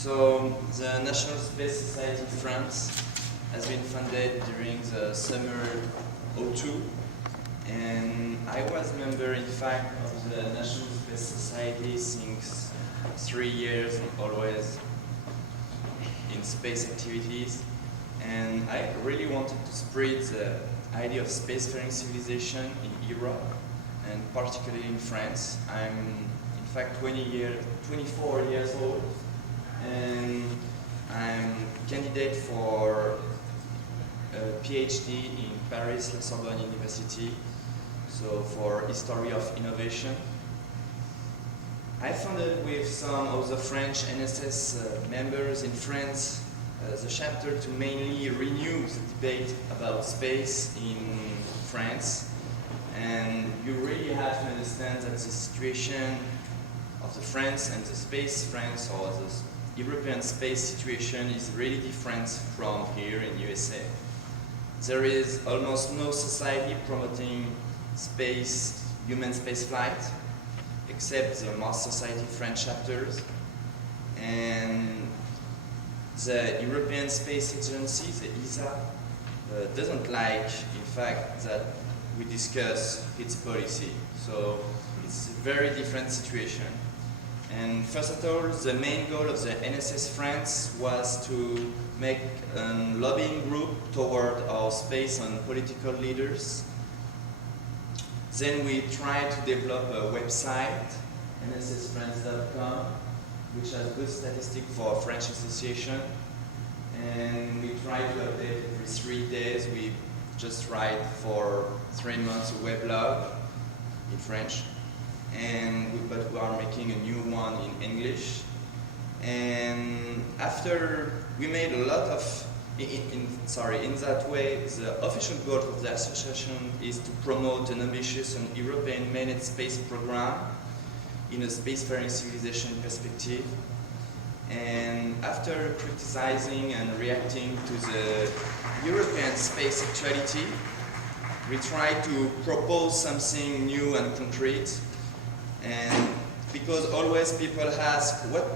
So the National Space Society of France has been founded during the summer '02, and I was member, in fact, of the National Space Society since 3 years, and always in space activities. And I really wanted to spread the idea of spacefaring civilization in Europe, and particularly in France. I'm, in fact, 24 years old, and I'm candidate for a PhD in Paris, La Sorbonne University, so for history of innovation. I founded with some of the French NSS members in France the chapter to mainly renew the debate about space in France. And you really have to understand that the situation of the France and the space France, or the European space situation, is really different from here in USA. There is almost no society promoting space, human space flight, except the Mars Society French chapters. And the European Space Agency, the ESA, doesn't like, in fact, that we discuss its policy. So it's a very different situation. And first of all, the main goal of the NSS France was to make a lobbying group toward our space and political leaders. Then we tried to develop a website, nssfrance.com, which has good statistics for French association. And we try to update every 3 days. We just write for 3 months a weblog in French. But we are making a new one in English. And after we made a lot of, in that way, the official goal of the association is to promote an ambitious and European managed space program in a spacefaring civilization perspective. And after criticizing and reacting to the European space actuality, we try to propose something new and concrete. And because always people ask, what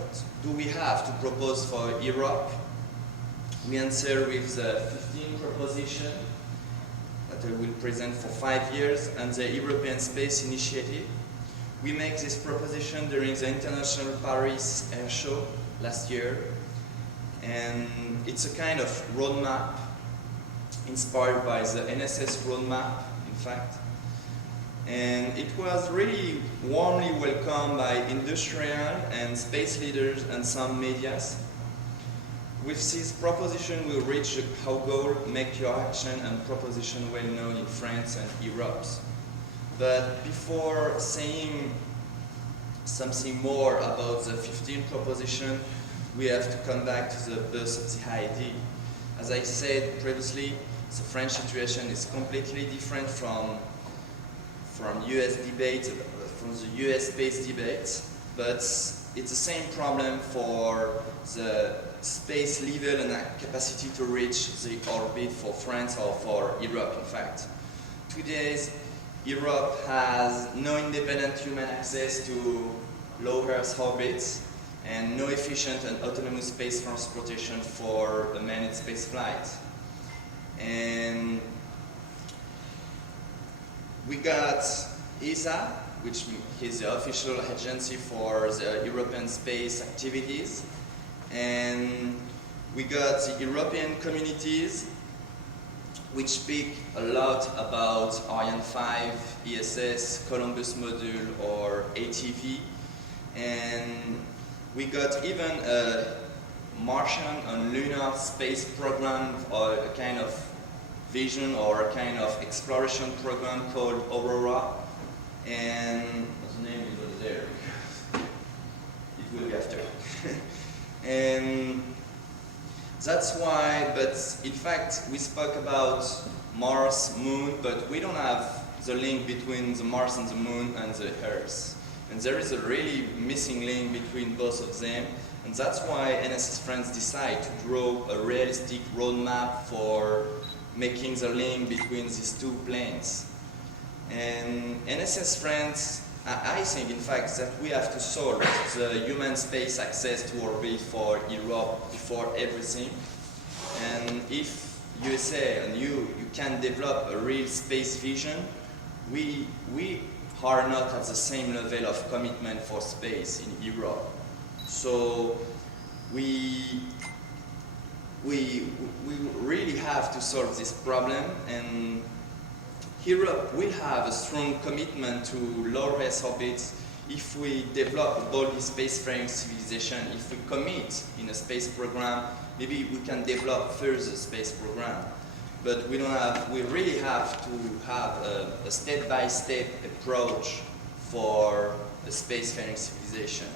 do we have to propose for Europe? We answer with the 15 proposition that I will present for 5 years, and the European Space Initiative. We make this proposition during the International Paris Air Show last year, and it's a kind of roadmap inspired by the NSS roadmap, in fact. And it was really warmly welcomed by industrial and space leaders and some medias. With this proposition, we reach our goal, make your action and proposition well known in France and Europe. But before saying something more about the 15 proposition, we have to come back to the birth of the idea. As I said previously, the French situation is completely different from US debate, from the US space debate, but it's the same problem for the space level and capacity to reach the orbit for France or for Europe, in fact. Today, Europe has no independent human access to low Earth orbits and no efficient and autonomous space transportation for a manned space flight. And we got ESA, which is the official agency for the European space activities. And we got the European communities, which speak a lot about Ariane 5, ISS, Columbus module, or ATV. And we got even a Martian and lunar space program, or a kind of vision or a kind of exploration program called Aurora. And the name is over there. It will be after. And that's why, but in fact, we spoke about Mars, Moon, but we don't have the link between the Mars and the Moon and the Earth. And there is a really missing link between both of them. And that's why NSS France decided to draw a realistic roadmap for making the link between these two planes. And NSS France I think, in fact, that we have to solve the human space access to orbit for Europe before everything. And if USA and you can develop a real space vision, we are not at the same level of commitment for space in Europe. So we really have to solve this problem, and Europe will have a strong commitment to low Earth orbits if we develop a boldly spacefaring civilization. If we commit in a space program, maybe we can develop further space program. But we really have to have a step-by-step approach for a spacefaring civilization.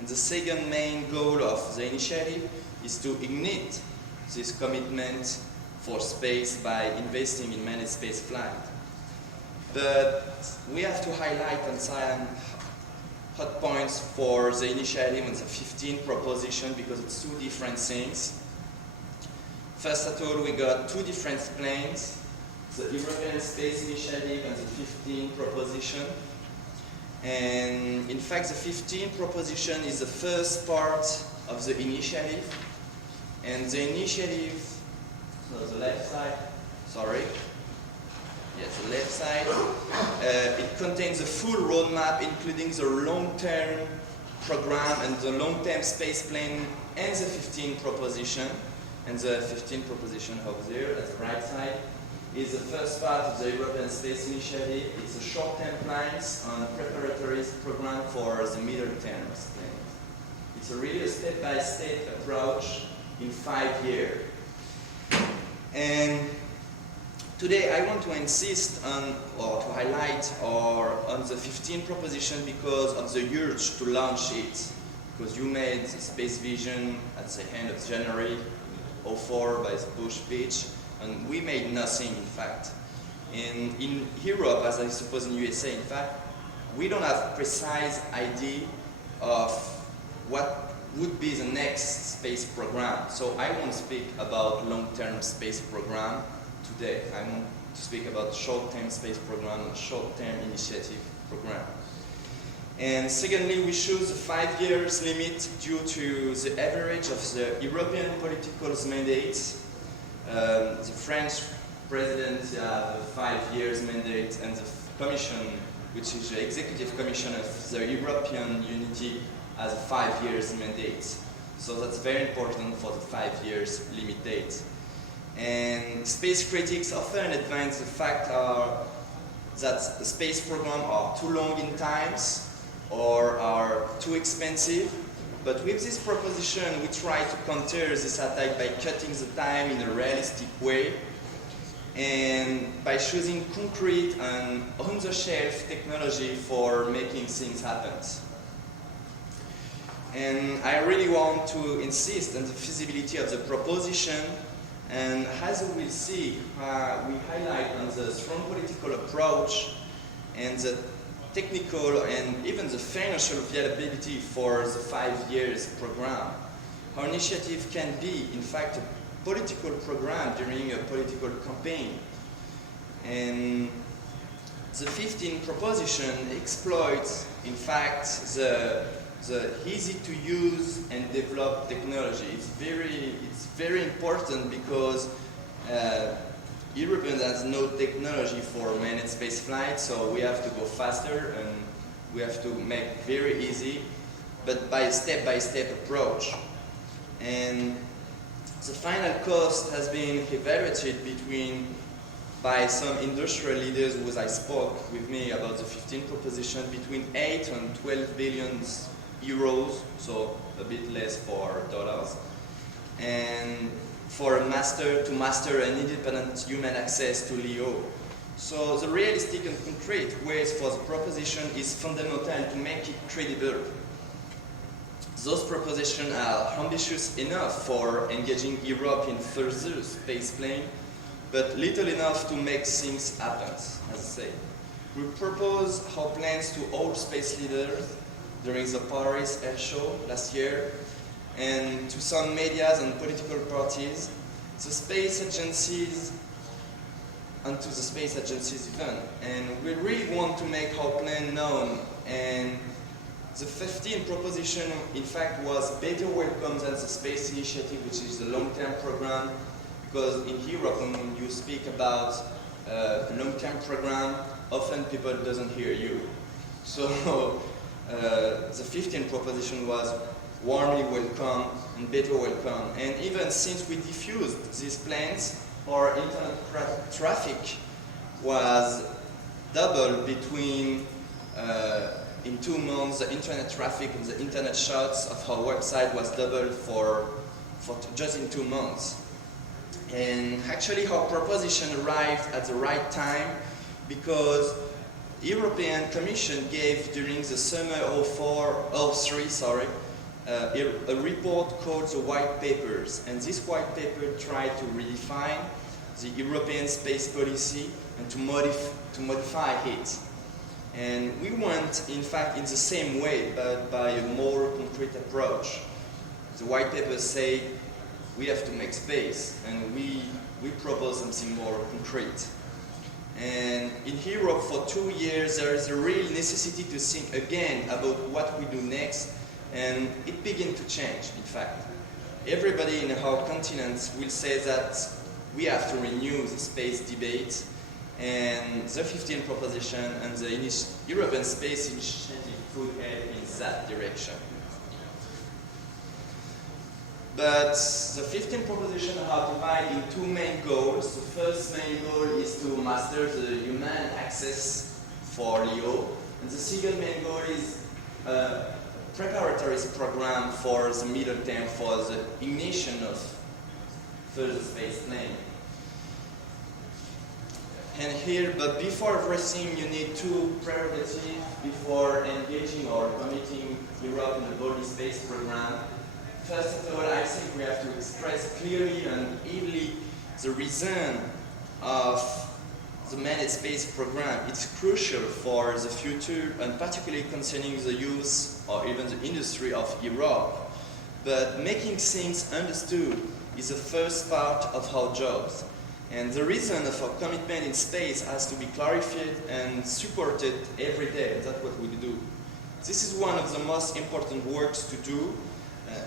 And the second main goal of the initiative is to ignite this commitment for space by investing in manned space flight. But we have to highlight some hot points for the initiative and the 15 proposition, because it's two different things. First of all, we got two different planes, the European Space Initiative and the 15 proposition. And in fact, the 15 proposition is the first part of the initiative. And the initiative, so the left side, sorry. Yes, the left side. It contains a full roadmap, including the long-term program and the long-term space plan and the 15 proposition. And the 15 proposition over there, at the right side, is the first part of the European Space Initiative. It's a short-term plans on preparatory program for the middle-term plans. It's really a step-by-step approach in 5 years. And today I want to insist on, or to highlight, on the 15 proposition because of the urge to launch it. Because you made the space vision at the end of January 2004 by the Bush speech, and we made nothing, in fact. And in Europe, as I suppose in USA, in fact, we don't have precise idea of what would be the next space program. So I won't speak about long-term space program today. I want to speak about short-term space program and short-term initiative program. And secondly, we choose a 5 years limit due to the average of the European political mandates. The French president has a 5 years mandate, and the Commission, which is the Executive Commission of the European Unity, has a 5 years mandate. So that's very important for the 5 years limit date. And space critics often advance the fact that the space programs are too long in times or are too expensive. But with this proposition, we try to counter this attack by cutting the time in a realistic way and by choosing concrete and on-the-shelf technology for making things happen. And I really want to insist on the feasibility of the proposition, and as you will see, we highlight on the strong political approach and the technical and even the financial viability for the 5 years program. Our initiative can be, in fact, a political program during a political campaign. And the 15 proposition exploits, in fact, the easy to use and develop technology. It's very important because Europe has no technology for manned space flight, so we have to go faster and we have to make very easy, but by a step-by-step approach. And the final cost has been evaluated by some industrial leaders who I spoke with me about the 15 proposition between 8 and 12 billion euros, so a bit less for dollars. And for to master an independent human access to LEO. So the realistic and concrete ways for the proposition is fundamental to make it credible. Those propositions are ambitious enough for engaging Europe in further space plane, but little enough to make things happen, as I say. We propose our plans to all space leaders during the Paris Air Show last year, and to some medias and political parties, the space agencies, and to the space agencies even. And we really want to make our plan known And the 15th proposition, in fact, was better welcome than the Space Initiative, which is the long-term program, because in Europe, when you speak about a long-term program, often people doesn't hear you. So the 15th proposition was warmly welcome and better welcome. And even since we diffused these plans, our internet traffic was double between, in 2 months, the internet traffic and the internet shots of our website was doubled for just in 2 months. And actually our proposition arrived at the right time because European Commission gave during the summer of 03, a report called the White Papers, and this white paper tried to redefine the European space policy and to modify it. And we went, in fact, in the same way, but by a more concrete approach. The white paper say we have to make space, and we propose something more concrete. And in Europe, for 2 years, there is a real necessity to think again about what we do next, and it began to change, in fact. Everybody in our continent will say that we have to renew the space debate, and the 15th proposition and the European Space Initiative could head in that direction. But the 15th proposition are divided in 2 main goals. The first main goal is to master the human access for LEO, and the second main goal is a preparatory program for the middle term for the ignition of further space plane. And here, but before everything, you need 2 prerogatives before engaging or committing Europe in the Boldly Space program. First of all, I think we have to express clearly and evenly the reason of the managed space program. It's crucial for the future, and particularly concerning the youth or even the industry of Europe. But making things understood is the first part of our jobs. And the reason of our commitment in space has to be clarified and supported every day. That's what we do. This is one of the most important works to do.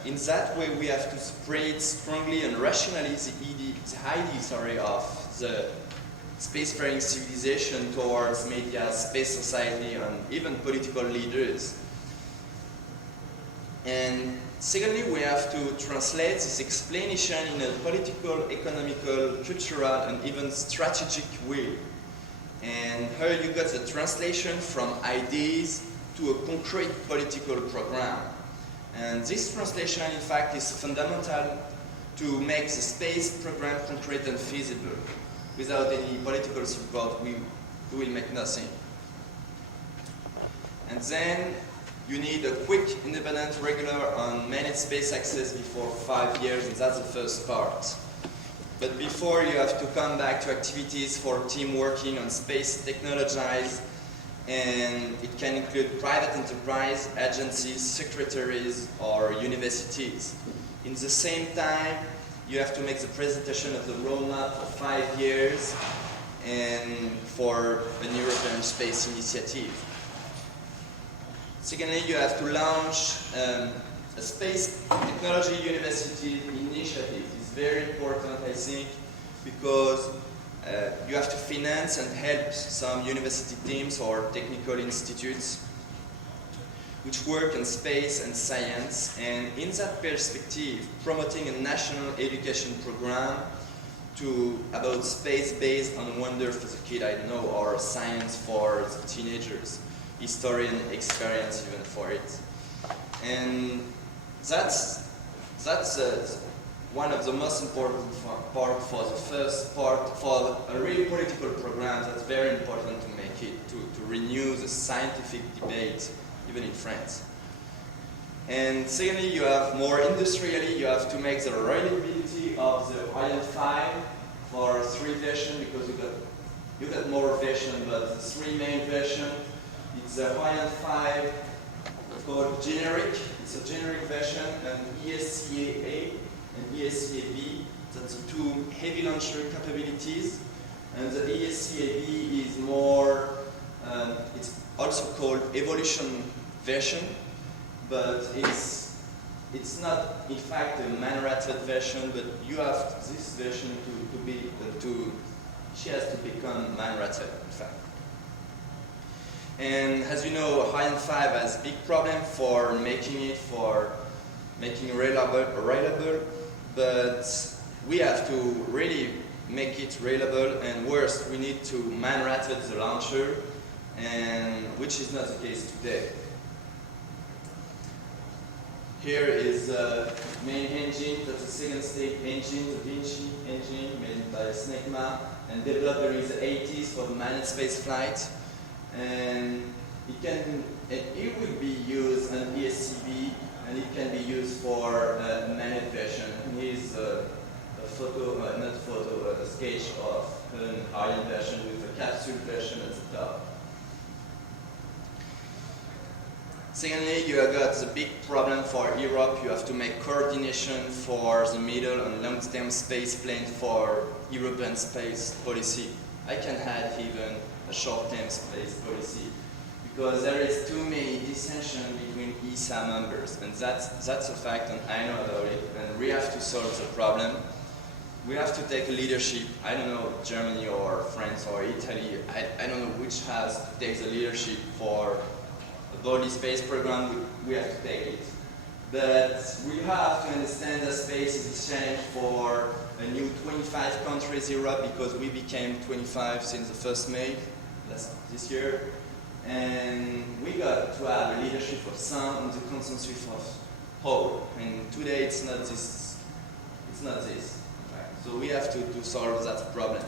In that way, we have to spread strongly and rationally the idea of the spacefaring civilization towards media, space society, and even political leaders. And secondly, we have to translate this explanation in a political, economical, cultural, and even strategic way. And here you got the translation from ideas to a concrete political program. And this translation, in fact, is fundamental to make the space program concrete and feasible. Without any political support, we will make nothing. And then you need a quick, independent, regular, and managed space access before 5 years, and that's the first part. But before, you have to come back to activities for team working on space technologies, and it can include private enterprise, agencies, secretaries, or universities. In the same time, you have to make the presentation of the roadmap for 5 years and for an European Space Initiative. Secondly, you have to launch a space technology university initiative. It's very important, I think, because you have to finance and help some university teams or technical institutes which work in space and science, and in that perspective, promoting a national education program about space based on wonder for the kid, I know, or science for the teenagers, historian experience even for it. And that's one of the most important part for the first part, for a real political program. That's very important to make it, to renew the scientific debate, even in France. And secondly, you have more industrially, you have to make the reliability of the Ariane 5 for 3 versions, because you got more versions, but the 3 main versions, it's the Ariane 5 called generic. It's a generic version, and ESCA-A and ESCA-B. That's the 2 heavy launcher capabilities, and the ESCA-B is more It's also called evolution version, but it's not in fact a man-rated version, but you have this version she has to become man-rated in fact. And as you know, Ariane 5 has a big problem for making reliable, but we have to really make it reliable, and worse, we need to man-rated the launcher, and which is not the case today. Here is the main engine, that's the second stage engine, the Vinci engine made by Snecma and developed during the 80s for the manned space flight. And it will be used on ESCV, and it can be used for a manned version. And here's a sketch of an Ariane version with a capsule version at the top. Secondly, you have got the big problem for Europe. You have to make coordination for the middle and long-term space plane for European space policy. I can add even a short-term space policy, because there is too many dissension between ESA members, and that's a fact, and I know about it, and we have to solve the problem. We have to take a leadership. I don't know, Germany or France or Italy, I don't know which has to take the leadership for a body space program. We have to take it. But we have to understand that space is exchanged for a new 25 countries Europe, because we became 25 since the 1st May this year. And we got to have a leadership of some and the consensus of whole. And today it's not this. It's not this. So we have to solve that problem.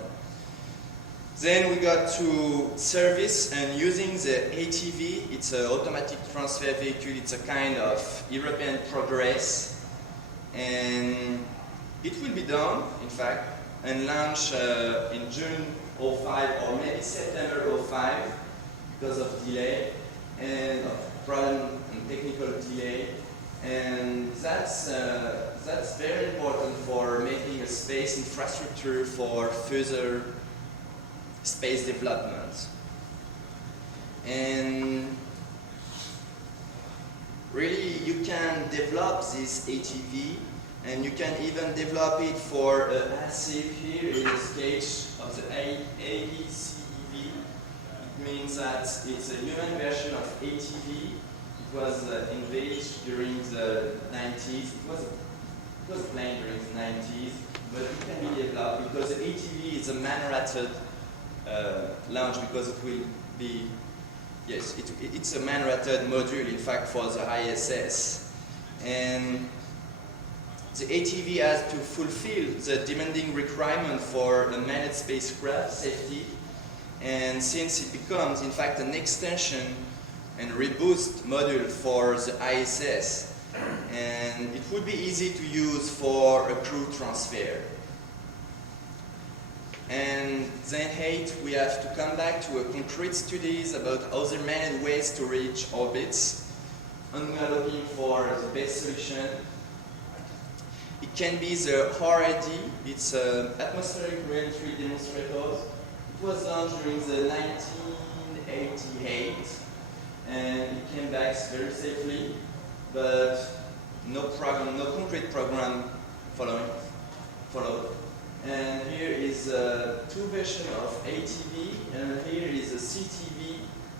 Then we got to service and using the ATV. It's an automatic transfer vehicle. It's a kind of European progress, and it will be done, in fact, and launch in June 05 or maybe September 05 because of delay and of problem and technical delay. And that's very important for making a space infrastructure for further space development. And really, you can develop this ATV, and you can even develop it for ASIV. Here is a sketch of the AECEV. It means that it's a human version of ATV. It was envisaged during the 90s. It was planned during the 90s, but it can be developed because the ATV is a man-rated launch, because it will be, yes, it's a man-rated module, in fact, for the ISS. And the ATV has to fulfill the demanding requirement for a manned spacecraft safety, and since it becomes, in fact, an extension and reboost module for the ISS, and it would be easy to use for a crew transfer. And then 8, we have to come back to a concrete studies about other manned ways to reach orbits, and we are looking for the best solution. It can be the RID, it's atmospheric re-entry demonstrator. It was launched during the 1988, and it came back very safely, but no concrete program followed. And here is two versions of ATV, and here is a CTV,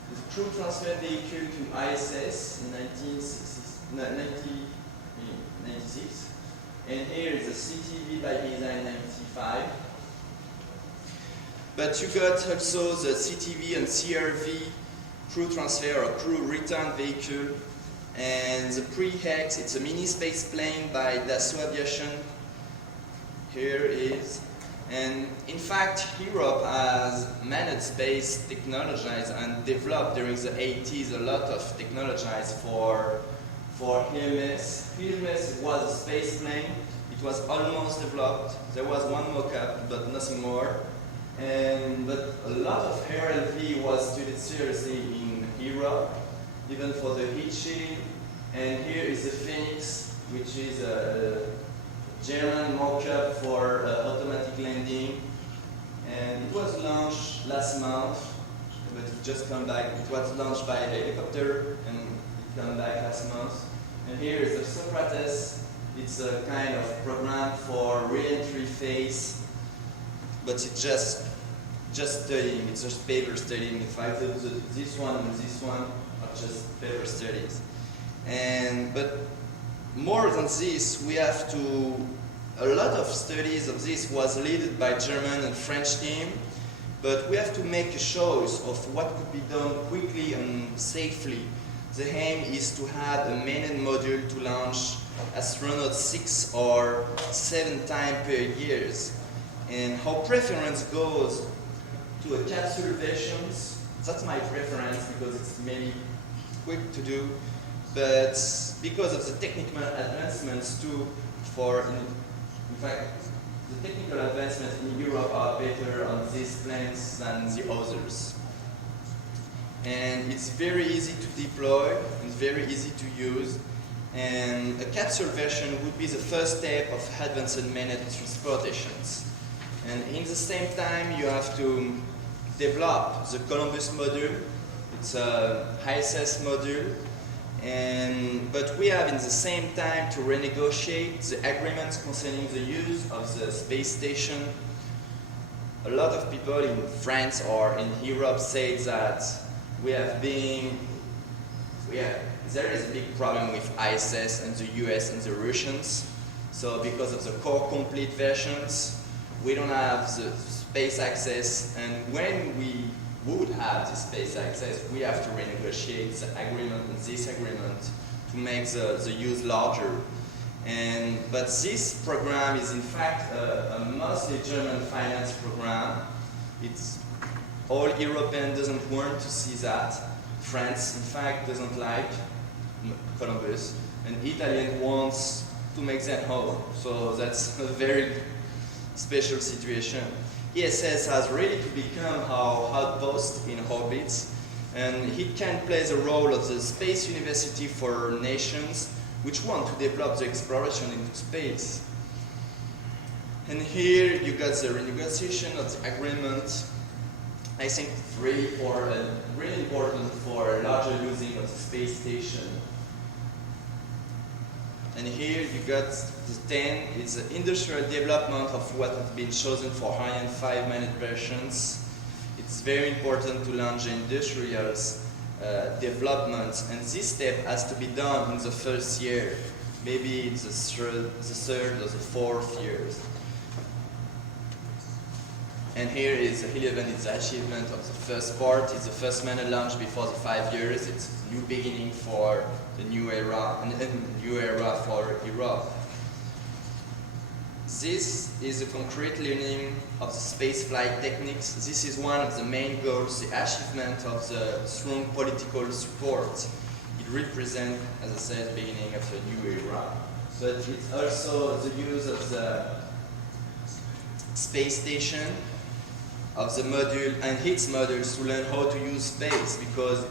the crew transfer vehicle to ISS in 1996. And here is a CTV by design 95. But you got also the CTV and CRV crew transfer or crew return vehicle, and the Pre-Hex, it's a mini space plane by Dassault Aviation. Here is, and in fact, Europe has manned space technologies and developed during the 80s a lot of technologies for Hermes. Hermes was a space plane. It was almost developed. There was one mock-up, but nothing more. But a lot of RLV was studied seriously in Europe, even for the heat shield. And here is the Phoenix, which is a German mock-up for automatic landing. And it was launched last month, but it just come back. It was launched by helicopter and it came back last month. And here is the Socrates. It's a kind of program for re-entry phase, but it's just studying. It's just paper studying. In fact, this one and this one are just paper studies. But more than this, we have to. A lot of studies of this was led by German and French team, but we have to make a choice of what could be done quickly and safely. The aim is to have a main module to launch astronauts 6 or 7 times per year. And how preference goes to a capsule versions, that's my preference because it's maybe quick to do, but because of the technical advancements too, in fact, the technical advancements in Europe are better on these planes than the others. And it's very easy to deploy and very easy to use. And a capsule version would be the first step of advanced managed transportations. And in the same time, you have to develop the Columbus module. It's a ISS module. But we have in the same time to renegotiate the agreements concerning the use of the space station. A lot of people in France or in Europe say that there is a big problem with ISS and the US and the Russians. So because of the core complete versions, we don't have the space access, and when we would have the space access, we have to renegotiate the agreement and this agreement to make the use larger. But this program is in fact a mostly German finance program. It's all European doesn't want to see that. France, in fact, doesn't like Columbus, and Italian wants to make that home. So that's a very special situation. ISS has really to become our outpost in orbit, and it can play the role of the space university for nations which want to develop the exploration into space. And here you got the renegotiation of the agreement. I think it's really important for a larger using of the space station. And here you got the 10, it's the industrial development of what has been chosen for Ariane 5 managed versions. It's very important to launch industrial development, and this step has to be done in the first year. Maybe it's the third or the fourth year. And here is 11, it's the achievement of the first part. It's the first managed launch before the 5 years. It's a new beginning for the new era, and a new era for Europe. This is a concrete learning of the space flight techniques. This is one of the main goals, the achievement of the strong political support. It represents, as I said, the beginning of a new era. But it's also the use of the space station, of the module and its modules to learn how to use space, because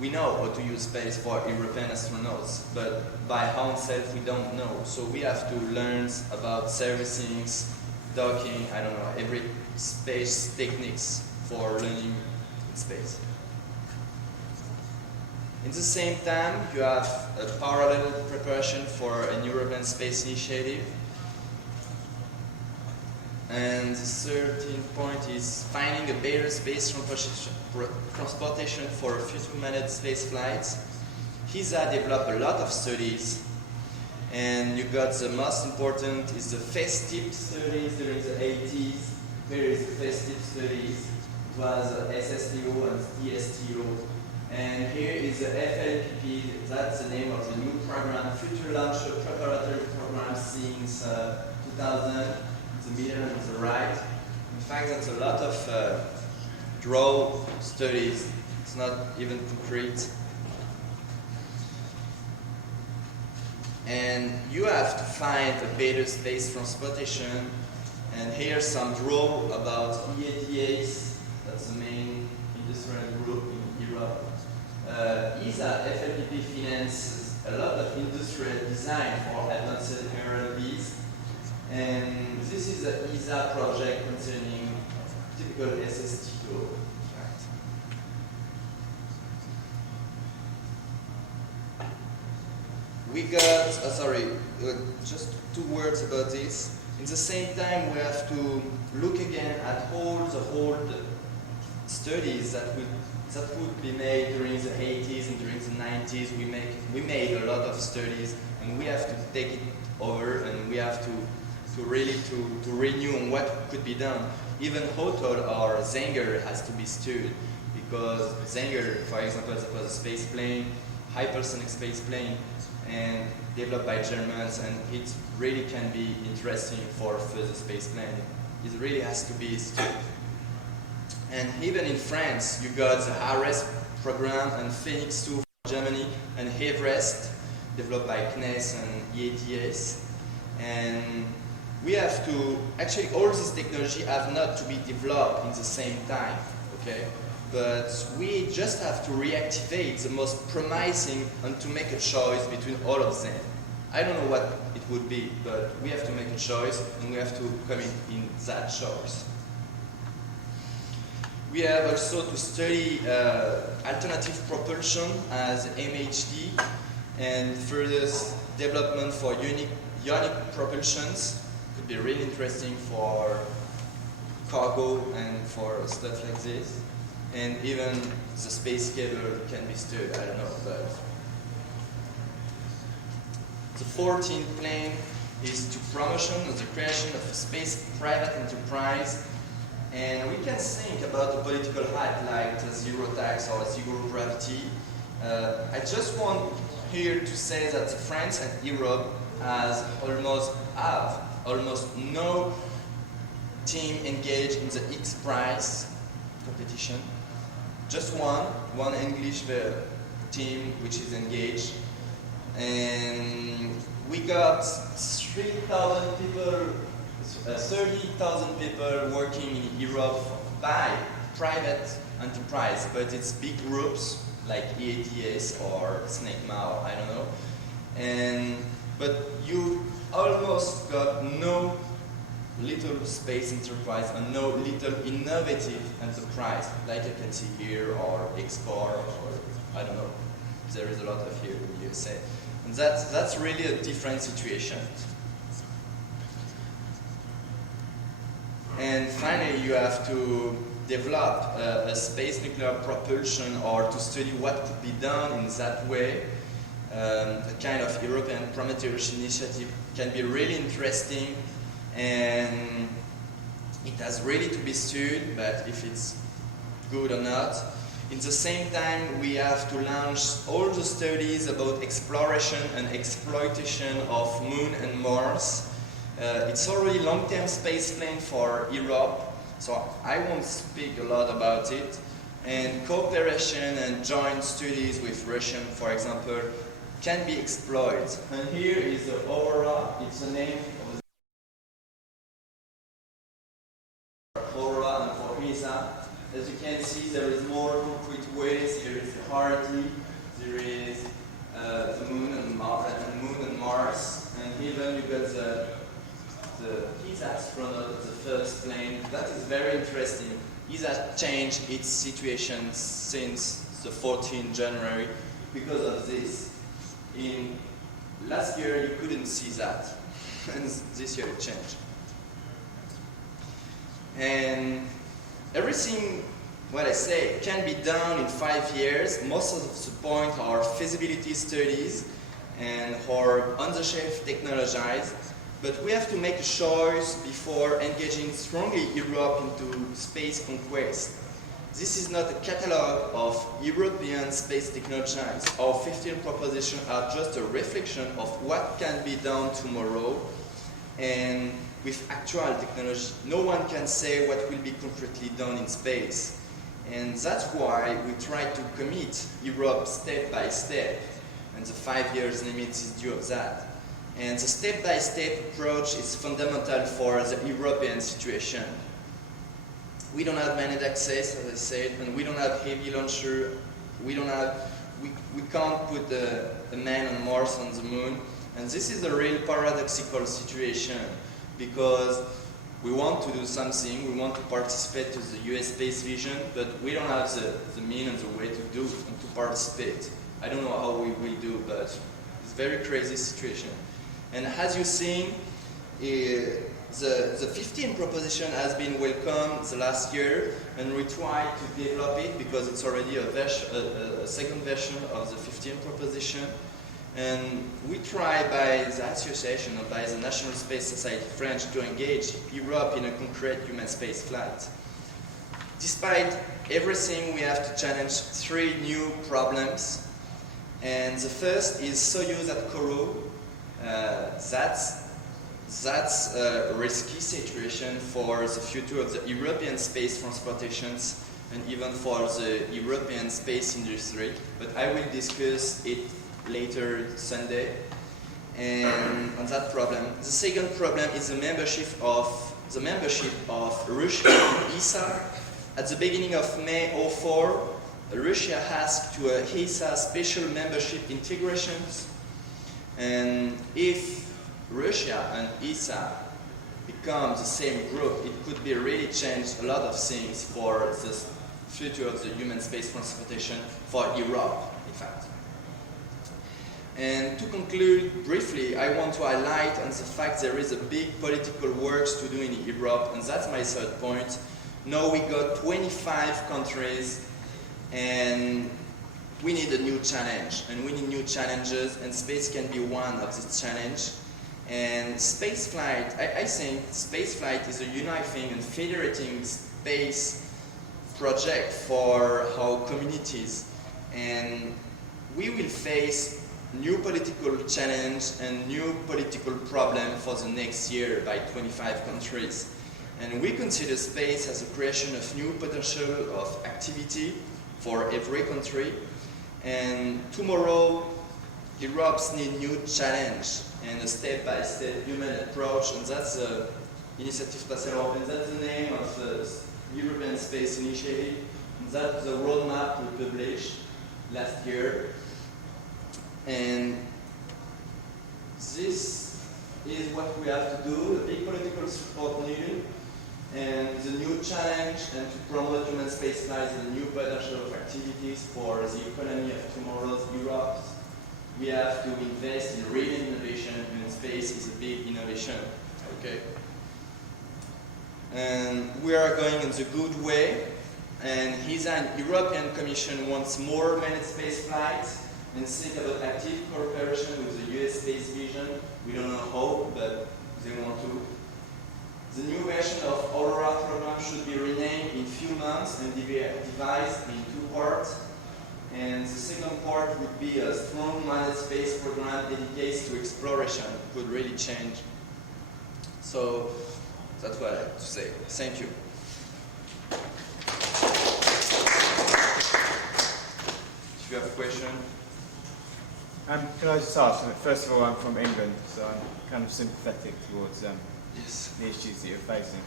we know how to use space for European astronauts, but by ourselves we don't know. So we have to learn about servicing, docking, I don't know, every space techniques for learning in space. In the same time, you have a parallel preparation for an European Space Initiative. And the 13th point is finding a better space transportation for future managed space flights. ESA developed a lot of studies, and you got the most important is the FESTIP studies during the 80s. Here is the FESTIP studies. It was SSTO and TSTO. And here is the FLPP, that's the name of the new program, Future Launch Preparatory Program since 2000. The middle and the right. In fact, that's a lot of draw studies. It's not even concrete. And you have to find a better space transportation. And here's some draw about EADAs. That's the main industrial group in Europe. ESA FLPP finances a lot of industrial design for advanced aeronautics. And this is an ESA project concerning typical SSTO. we got, just 2 words about this. In the same time, we have to look again at all the old studies that would be made during the 80s and during the 90s. We made a lot of studies, and we have to take it over, and we have to really renew on what could be done. Even Hotel or Zenger has to be studied, because Zenger, for example, that was a space plane, hypersonic space plane, and developed by Germans, and it really can be interesting for further space plane. It really has to be studied. And even in France, you got the ARES program and Phoenix 2 for Germany, and Everest, developed by CNES and ISDC. And we have to, actually all this technology have not to be developed in the same time, okay? But we just have to reactivate the most promising and to make a choice between all of them. I don't know what it would be, but we have to make a choice, and we have to commit in that choice. We have also to study alternative propulsion as MHD, and further development for ionic propulsions. Could be really interesting for cargo and for stuff like this. And even the space cable can be studied, I don't know, but the 14th plan is to promotion of the creation of a space private enterprise. And we can think about the political hat like the zero tax or zero gravity. I just want here to say that France and Europe have almost no team engaged in the X Prize competition. Just one English team which is engaged. And we got 30,000 people working in Europe by private enterprise, but it's big groups like EADS or SNAKMA, I don't know. But you almost got no little space enterprise and no little innovative enterprise, like you can see here, or Export, or I don't know. There is a lot of here in the USA. And that's really a different situation. And finally, you have to develop a space nuclear propulsion, or to study what could be done in that way. A kind of European Prometheus initiative can be really interesting, and it has really to be studied, but if it's good or not. In the same time, we have to launch all the studies about exploration and exploitation of Moon and Mars. It's already long-term space plan for Europe, so I won't speak a lot about it. And cooperation and joint studies with Russian, for example, can be exploited. And here is the Aurora. It's the name of the Aurora and for ESA. As you can see, there is more concrete ways. Here is the Hartley. There is the Moon and Mars, and even you got the ESA astronaut, the first plane. That is very interesting. ESA changed its situation since the 14th January because of this. In last year you couldn't see that, and this year it changed. And everything what I say can be done in 5 years. Most of the point are feasibility studies and or on-the-shelf technologies. But we have to make a choice before engaging strongly Europe into space conquest. This is not a catalogue of European space technologies. Our 15 propositions are just a reflection of what can be done tomorrow, and with actual technology. No one can say what will be concretely done in space. And that's why we try to commit Europe step by step, and the 5 years limit is due of that. And the step-by-step approach is fundamental for the European situation. We don't have managed access, as I said, and we don't have heavy launcher. We can't put a man on Mars, on the Moon. And this is a real paradoxical situation, because we want to do something, we want to participate to the US space vision, but we don't have the means and the way to do and to participate. I don't know how we will do, but it's very crazy situation. And as you've seen, the 15 proposition has been welcomed the last year, and we tried to develop it because it's already a second version of the 15 proposition. And we try by the association or by the National Space Society French to engage Europe in a concrete human space flight. Despite everything, we have to challenge 3 new problems. And the first is Soyuz at Kourou. That's a risky situation for the future of the European space transportations and even for the European space industry. But I will discuss it later Sunday. And on that problem, the second problem is the membership of Russia in ESA. At the beginning of May 2004, Russia asked to ESA special membership integrations. And if Russia and ESA become the same group, it could be really change a lot of things for the future of the human space transportation for Europe, in fact. And to conclude briefly, I want to highlight on the fact there is a big political work to do in Europe, and that's my third point. Now we got 25 countries, and we need a new challenge, and we need new challenges, and space can be one of this challenge. And spaceflight, I think spaceflight is a uniting and federating space project for our communities, and we will face new political challenge and new political problem for the next year by 25 countries. And we consider space as a creation of new potential of activity for every country. And tomorrow, Europe's need new challenge and a step-by-step human approach, and that's the Initiative Spatiale Européenne. That's the name of the European Space Initiative. And that's the roadmap we published last year. And this is what we have to do, the big political support needed, and the new challenge, and to promote human space flight and new potential of activities for the economy of tomorrow's Europe. We have to invest in real innovation, and space is a big innovation, okay? And we are going in the good way, and the European Commission wants more manned space flights, and think about active cooperation with the US space vision. We don't know how, but they want to. The new version of Aurora program should be renamed in few months and divided in 2 parts. And the second part would be a strong manned space program dedicated to exploration. It could really change. So that's what I have to say. Thank you. If you have a question. Can I just ask, first of all, I'm from England, so I'm kind of sympathetic towards Yes. the issues that you're facing.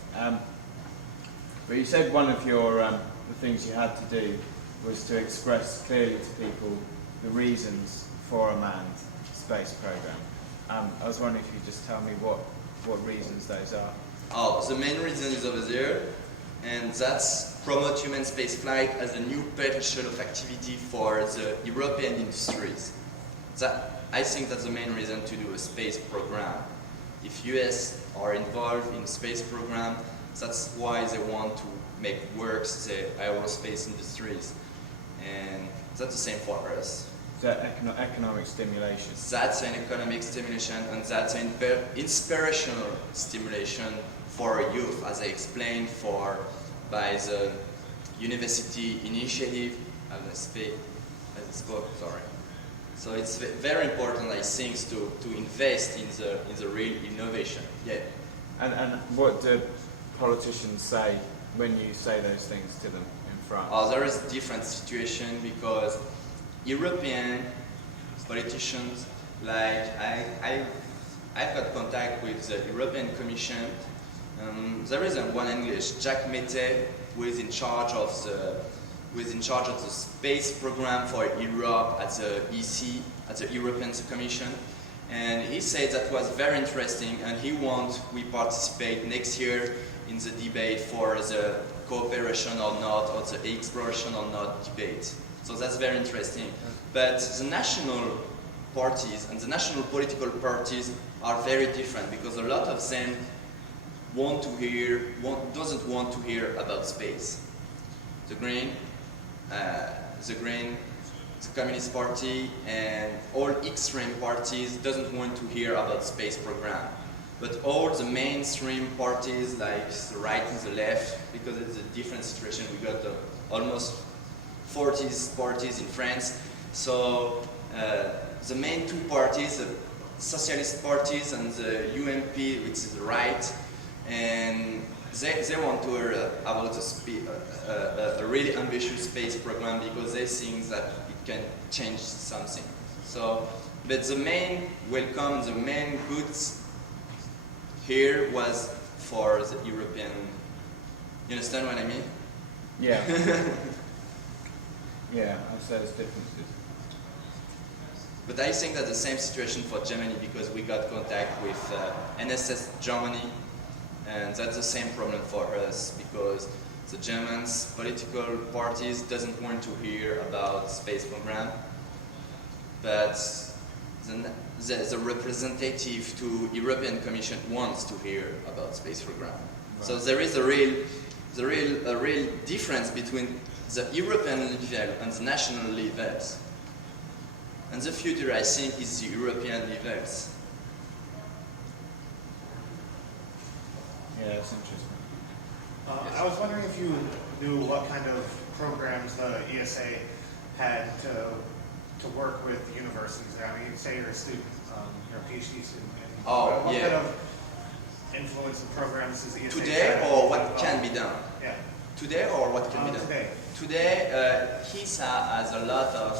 But you said one of your the things you had to do was to express clearly to people the reasons for a manned space program. I was wondering if you could just tell me what reasons those are. Oh, the main reason is over there, and that's promote human space flight as a new potential of activity for the European industries. I think that's the main reason to do a space program. If US are involved in space program, that's why they want to make works the aerospace industries. And that's the same for us. Is that economic stimulation? That's an economic stimulation, and that's an inspirational stimulation for youth, as I explained by the university initiative, as I spoke, sorry. So it's very important, I think, to invest in the real innovation. Yeah. And what do politicians say when you say those things to them in France? There is a different situation because European politicians, like I've got contact with the European Commission. There is one English, Jacques Mété, who is in charge of the space program for Europe at the EC, at the European Commission, and he said that was very interesting, and he wants we participate next year in the debate for the cooperation or not, or the exploration or not debate. So that's very interesting. But the national parties and the national political parties are very different because a lot of them doesn't want to hear about space. The Green, the Communist Party, and all extreme parties doesn't want to hear about space program. But all the mainstream parties, like the right and the left, because it's a different situation, we got almost 40 parties in France. So the main two parties, the socialist parties and the UMP, which is the right, and they want to hear about a really ambitious space program because they think that it can change something. So, but the main welcome, the main goods here was for the European. You understand what I mean? Yeah. Yeah, I say there's differences. But I think that's the same situation for Germany because we got contact with NSS Germany, and that's the same problem for us because the Germans political parties doesn't want to hear about space program, but the representative to European Commission wants to hear about space program. Right. So there is a real difference between the European level and the national levels. And the future, I think, is the European levels. Yeah, that's interesting. I was wondering if you knew what kind of programs the ESA had to work with universities. I mean, say you're a student, you're a PhD student. What kind of influence and programs does the ESA today, have or what can be done? Yeah. Today, or what can be done? Today, HISA has a lot of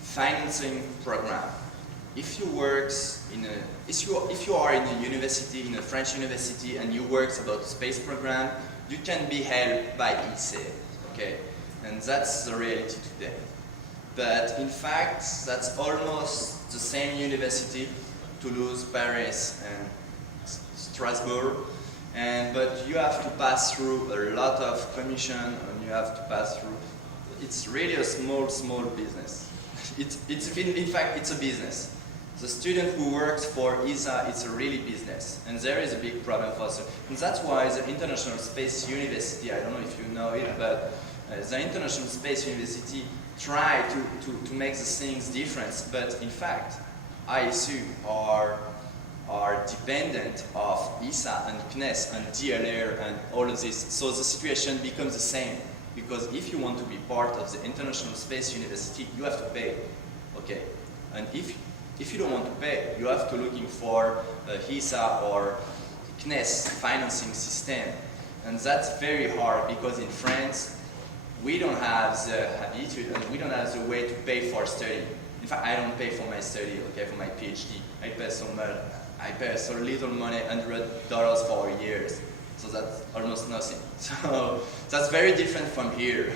financing program. If you are in a university, in a French university, and you work about space program, you can be helped by ISDC, okay? And that's the reality today. But in fact, that's almost the same university, Toulouse, Paris, and Strasbourg. But you have to pass through a lot of commission, and you have to pass through. It's really a small business. In fact, it's a business. The student who works for ESA, it's a really business, and there is a big problem for us. And that's why the International Space University, I don't know if you know it, but the International Space University try to make the things different. But in fact, ISU are dependent of ESA and CNES and DLR and all of this. So the situation becomes the same. Because if you want to be part of the International Space University, you have to pay, okay? And if you don't want to pay, you have to looking for HISA or CNES financing system. And that's very hard because in France, we don't have the habitude and we don't have the way to pay for study. In fact, I don't pay for my study, okay, for my PhD. I pay so little money, $100 for years. So that's almost nothing. So that's very different from here.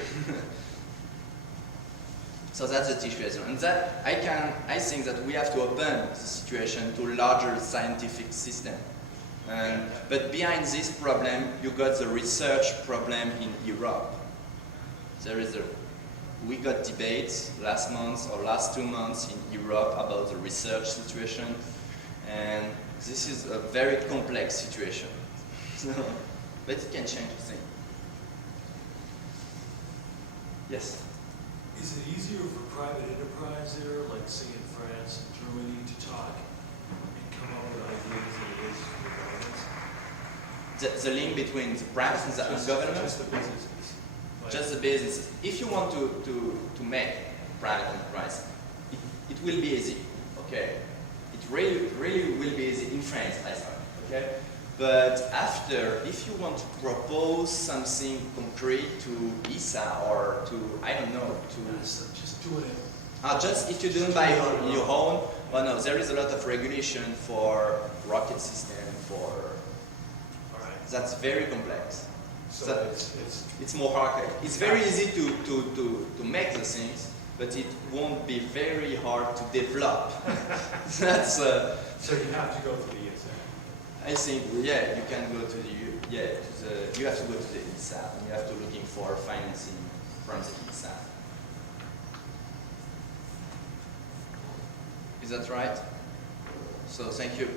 So that's the situation. And that I think that we have to open the situation to a larger scientific system. But behind this problem, you got the research problem in Europe. We got debates last month or last 2 months in Europe about the research situation. And this is a very complex situation. But it can change the thing. Yes? Is it easier for private enterprise there, like say in France and Germany, to talk and come up with ideas than it is for governments? The link between the private and the government? Just the businesses. Just the businesses. If you want to make private enterprise, it will be easy, okay? It really will be easy in France, I thought, okay? But after, if you want to propose something concrete to ESA or to, I don't know, to... Just doing it. Just if you do it by your own, well no, there is a lot of regulation for rocket system, for... All right. That's very complex. So it's more hard. It's very easy to make the things, but it won't be very hard to develop. That's... So you have to go through the ESA. I think, yeah, you can go to you have to go to the ESA, and you have to looking for financing from the ESA. Is that right? So thank you.